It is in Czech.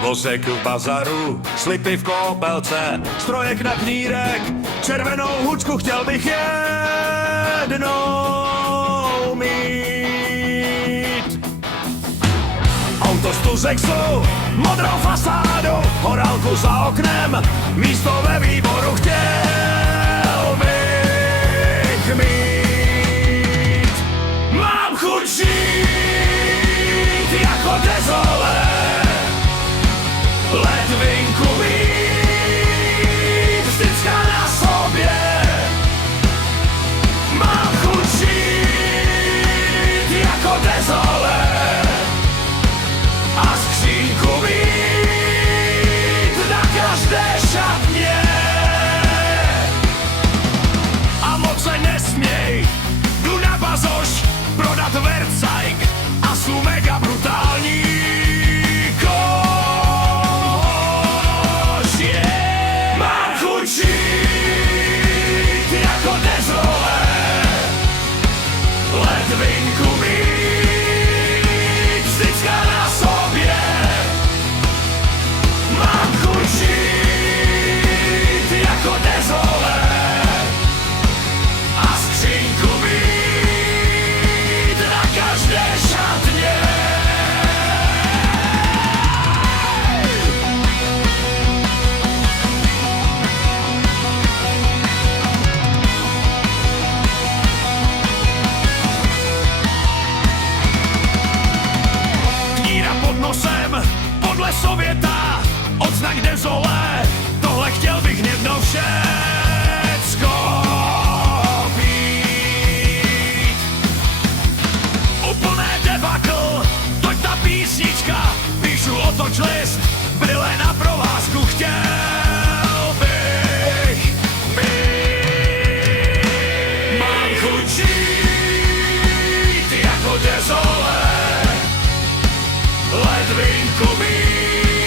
Vozek v bazaru, slipy v koupelce, strojek na knírek, červenou hučku chtěl bych jednou mít. Auto z Tuzexu, modrou fasádu, horálku za oknem, místo ve výboru chtěl bych mít. Mám chuť žít jako dezolé, ledvinku mít vždycka na sobě. Mám chuť žít jako dezolé a skřínku mít na každé šatně. A moc se nesměj, jdu na bazoš prodat Verzeig a jsou mega brutální. Ledvinku mít vždycka na sobě. Mám chuť žít jako dezolé a skřínku mít na každé šatně. Podle Sověta, odznak dezolé, tohle chtěl bych jednou všecko být. Úplné debakl, toť ta písnička, píšu otoč list, bryle na provázku chtěl bych mít. Mám chuť žít jako dezolé, ledvinku mít